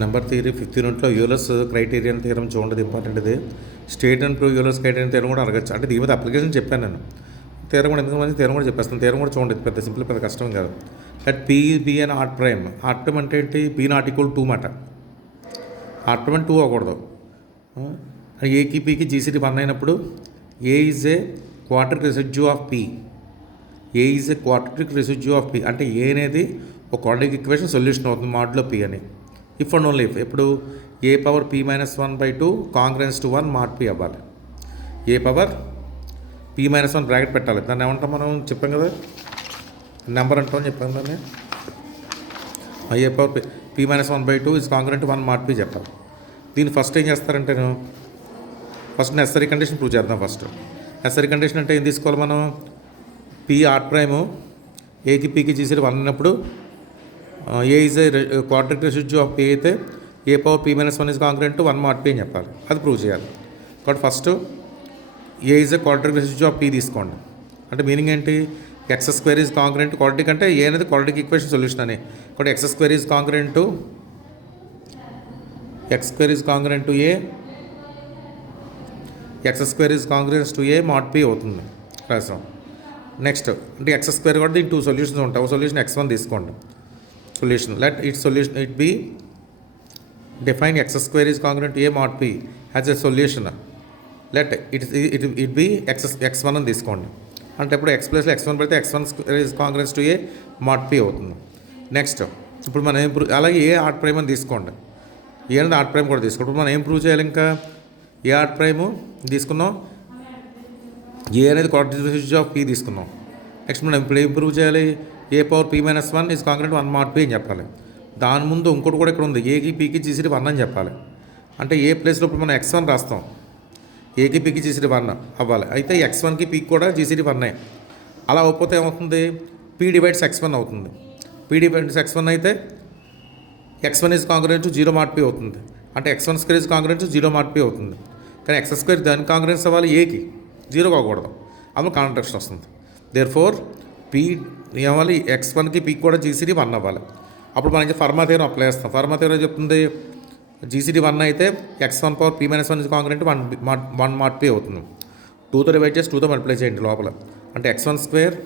Number theory 15 యూనిట్లో Euler's criterion theorem చూడండి, important ఇది. State and prove Euler's criterion theorem కూడా అడగచ్చు. అంటే దీని మీద అప్లికేషన్ చెప్పాను నేను. థీరం కూడా ఎందుకు మంచి థీరం కూడా చెప్పేస్తాను. థీరం కూడా చూడండి, పెద్ద సింపుల్, పెద్ద కష్టం కాదు. Let p be and r prime. R prime అంటే ఏంటి? పీ నాట్ ఈక్వల్ 2 మాట. ఆర్ ప్రైమ్ 2 అవ్వకూడదు. ఏకి పీకి జీసీటీ 1 అయినప్పుడు A is a quadric residue of P. A is a quadric residue of P అంటే ఏ అనేది ఒక క్వాడ్రిక్ ఈక్వేషన్ సొల్యూషన్ అవుతుంది మాడ్లో పీ అని. If and only if. ఇప్పుడు A power P minus 1/2 congruence to 1 mod P అవ్వాలి. A power P minus 1 bracket పెట్టాలి. దాన్ని ఏమంటాం మనం? చెప్పాం కదా, నెంబర్ అంటామని చెప్పాం దాన్ని. A power P minus 1/2 is congruent to 1 mod P చెప్పాలి. దీన్ని ఫస్ట్ ఏం చేస్తారంటే, ఫస్ట్ నెసరీ కండిషన్ ప్రూవ్ చేద్దాం. ఫస్ట్ నెసరీ కండిషన్ అంటే ఏం తీసుకోవాలి మనం? పీ ఆర్ ప్రైము ఏకి పీకి జీసీటీ 1 అన్నప్పుడు A is a quadric residue of P అయితే A power P minus 1 is congruent to 1 mod P అని చెప్పాలి. అది ప్రూవ్ చేయాలి. కాబట్టి first A is a quadric residue of P తీసుకోండి. అంటే మీనింగ్ ఏంటి? X square is congruent quadric అంటే ఏ అనేది క్వాడ్రిక్ ఈక్వేషన్ సొల్యూషన్ అని. కాబట్టి X square is congruent to X square is congruent to A, X square is congruence to a mod p అవుతుంది రాసాం. Next అంటే ఎక్స్ స్క్వేర్ కూడా దీనికి 2 solutions ఉంటాయి. ఒక సొల్యూషన్ x1 తీసుకోండి. Solution let it solution it be define x square is congruent to a mod p as a solution. Let it be x1 అని తీసుకోండి. అంటే ఇప్పుడు x ప్లస్లో x1 పెడితే x1 square is congruence to a mod p అవుతుంది. Next ఇప్పుడు మనం ఏం ప్రూవ్, అలాగే ఏ ఆర్ ప్రైమ్ అని తీసుకోండి. ఏ అనేది ఆర్ ప్రైమ్ కూడా తీసుకోండి. ఇప్పుడు మనం ఏం ప్రూవ్ చేయాలి? ఇంకా ఏ ఆర్ ప్రైము తీసుకున్నాం, ఏ అనేది క్వాడ్రిక్ రెసిడ్యూ ఆఫ్ పీ తీసుకున్నాం. నెక్స్ట్ మనం ఇప్పుడు ఏం ప్రూవ్ చేయాలి? A power P minus 1 is congruent 1 mod P అని చెప్పాలి. దాని ముందు ఇంకోటి కూడా ఇక్కడ ఉంది, ఏకి పీకి జీసీటీ 1 అని చెప్పాలి. అంటే ఏ ప్లేస్లో ఇప్పుడు మనం x1 రాస్తాం, ఏకి పీకి జీసీటీ 1 అవ్వాలి. అయితే x1కి పీకి కూడా జీసీటీ 1. అలా అవ్వకపోతే ఏమవుతుంది? పీ డివైడ్స్ x1 అవుతుంది. పీ డివైడ్స్ x1 అయితే x1 is congruent to 0 mod p అవుతుంది. అంటే x1 square is congruent to 0 mod p అవుతుంది. కానీ ఎక్స్ స్క్వేర్ దాని కాంగ్రెన్స్ అవ్వాలి ఏకి, 0 కాకూడదు. అందులో కాంట్రాక్షన్ వస్తుంది. దేర్ ఫోర్ పీ ఏమవ్వాలి? x1కి పీకి కూడా జీసీటీ 1 అవ్వాలి. అప్పుడు మనం ఫర్మా థియరం అప్లై చేస్తాం. ఫర్మా థియరం చెప్తుంది జీసీటీ 1 అయితే x1 power P minus 1 is congruent 1 mod p అవుతుంది. 2తో డివైడ్ చేసి 2తో మల్టిప్లై చేయండి లోపల. అంటే x1 square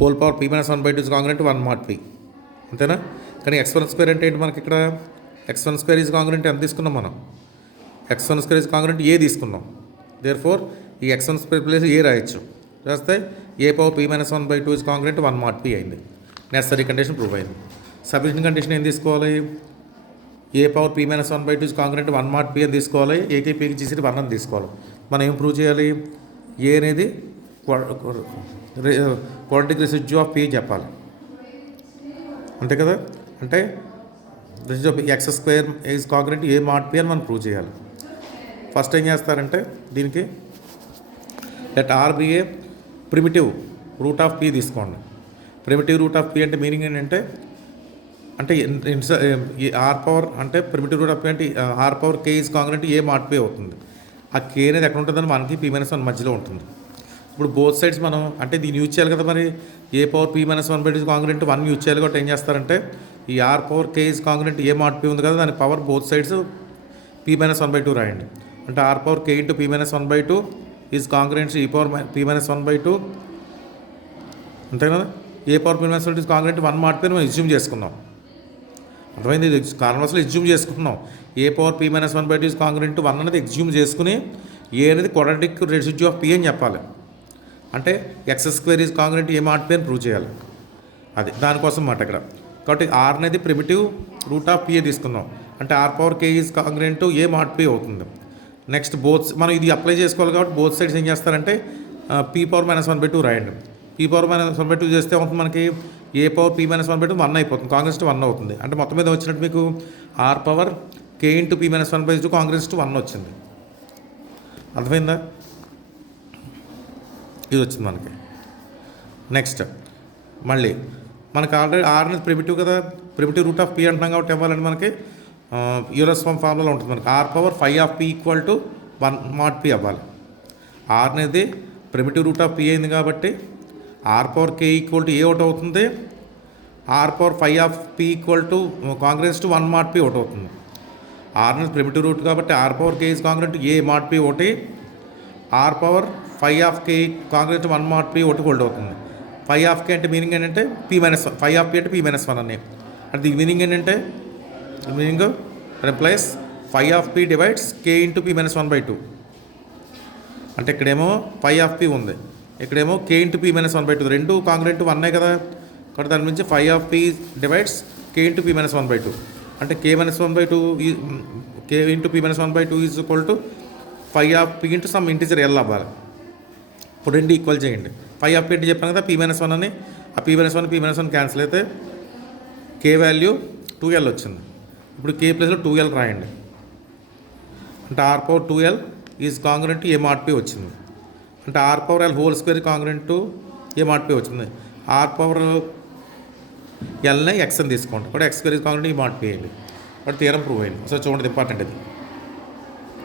whole power P minus 1/2 is congruent 1 mod p, అంతేనా? కానీ x1 స్క్వేర్ అంటే ఏంటి మనకి? ఇక్కడ x1 స్క్వేర్ ఈజ్ కాంగ్రెంట్ ఎంత తీసుకున్నాం మనం? x1 స్క్వేర్ ఈజ్ కాంగ్రెంట్ ఏ తీసుకున్నాం. దేర్ ఫోర్ ఈ x1 స్క్వేర్ ప్లేస్ ఏ రాయొచ్చు. రాస్తే A power P minus 1/2 is congruent 1 mod P అయింది. నెసరీ కండిషన్ ప్రూవ్ అయింది. సఫిషియెంట్ కండిషన్ ఏం తీసుకోవాలి? A power P minus 1/2 is congruent 1 mod P అని తీసుకోవాలి. ఏకి పీకి జీసీటీ 1 అని తీసుకోవాలి. మనం ఏం ప్రూవ్ చేయాలి? ఏ అనేది క్వాడ్రిక్ రెసిడ్యూ ఆఫ్ పీ చెప్పాలి, అంతే కదా? అంటే residue of x square is congruent A mod P అని మనం ప్రూవ్ చేయాలి. ఫస్ట్ ఏం చేస్తారంటే దీనికి let r be a primitive root of P తీసుకోండి. ప్రిమిటివ్ రూట్ ఆఫ్ పీ అంటే మీనింగ్ ఏంటంటే ఆర్ పవర్ అంటే ప్రిమిటివ్ రూట్ ఆఫ్ పీ అంటే are power K is congruent A mod p అవుతుంది. ఆ కే అనేది ఎక్కడ ఉంటుందని మనకి పీ మైనస్ 1 మధ్యలో ఉంటుంది. ఇప్పుడు బోత్ సైడ్స్ మనం అంటే దీన్ని యూజ్ చేయాలి కదా. మరి A power P minus 1/2 is congruent 1 use చేయాలి. కాబట్టి ఏం చేస్తారంటే ఈ R power K is congruent A mod P ఉంది కదా, దాని power both sides P minus 1/2 రాయండి. అంటే are power K into P minus 1/2 is congruent ఈ పవర్ పీ మైనస్ 1/2, అంతే కదా? A power P minus 1 is congruent 1 mod P మనం assume చేసుకున్నాం. అర్థమైంది? ఇది కాన్వర్స్లో ఎజ్యూమ్ చేసుకుంటున్నాం. A power P minus 1/2 is congruent 1 అనేది ఎజ్యూమ్ చేసుకుని ఏ అనేది క్వాడ్రాటిక్ రెసిడ్యూ ఆఫ్ పీ అని చెప్పాలి. అంటే x square is congruent A mod P అని ప్రూవ్ చేయాలి. అది దానికోసం మాట ఇక్కడ. కాబట్టి ఆర్ అనేది ప్రిమిటివ్ రూట్ ఆఫ్ పీ తీసుకున్నాం. అంటే are power K is congruent A mod p అవుతుంది. నెక్స్ట్ బోత్ మనం ఇది అప్లై చేసుకోవాలి కాబట్టి బోత్ సైడ్స్ ఏం చేస్తారంటే పీ పవర్ మైనస్ 1/2 రాయండి. పీ పవర్ మైనస్ 1/2 చేస్తే అవుతుంది మనకి ఏ పవర్ పీ మైనస్ 1/2 1 అయిపోతుంది. కాంగ్రెస్ టు 1 అవుతుంది. అంటే మొత్తం మీద వచ్చినట్టు మీకు R power K into P minus 1/2 congruent to 1 వచ్చింది. అర్థమైందా? ఇది వచ్చింది మనకి. నెక్స్ట్ మళ్ళీ మనకు ఆల్రెడీ ఆర్ అనేది ప్రిమిటివ్ కదా, ప్రిమిటివ్ రూట్ ఆఫ్ పీ అంటున్నాం కాబట్టి ఇవ్వాలంటే మనకి యూలర్స్ ఫార్ములా ఉంటుంది మనకి. R power 5 of P equal to 1 mod P అవ్వాలి. ఆర్ అనేది ప్రిమిటివ్ రూట్ ఆఫ్ పీ అయింది కాబట్టి are power K equal to A ఒకటి అవుతుంది, R power five of P equal to congruence to 1 mod p ఒకటి అవుతుంది. ఆర్ అనేది primitive root కాబట్టి are power K is congruent to a mod p ఒకటి, r power five of k congruent to 1 mod p ఒకటి hold అవుతుంది. Five of k అంటే meaning ఏంటంటే p-1, five of P అంటే p-1 అని. అంటే దీని మీనింగ్ ఏంటంటే meaning replies five of P divides K into p-1/2. అంటే ఇక్కడేమో ఫైవ్ ఆఫ్ పీ ఉంది, ఇక్కడేమో కే ఇంటూ p-1/2, రెండు కాంగ్రెంట్ 1 కదా. కాబట్టి దాని నుంచి five of P divides K into p-1/2. అంటే k-1/2 K into p-1/2 is equal to five of P into some integer L అవ్వాలి. ఇప్పుడు రెండు ఈక్వల్ చేయండి. ఫైవ్ ఆఫ్ పీ అంటే చెప్పాను కదా p-1 అని, ఆ p-1 క్యాన్సిల్ అయితే కే వాల్యూ 2l వచ్చింది. ఇప్పుడు కే ప్లస్లో 2l రాయండి. అంటే are power 2l is congruent to a mod p వచ్చింది. అంటే are power l whole square congruent to a mod p వచ్చింది. ఆర్ పవర్ ఎల్ని ఎక్స్ అని తీసుకోండి, కూడా ఎక్స్ స్క్వేర్ కాంగ్రెంట్ ఈ mod p అయ్యింది. బట్ థియరం ప్రూవ్ అయింది. సో చూడండి, ఇంపార్టెంట్ ఇది.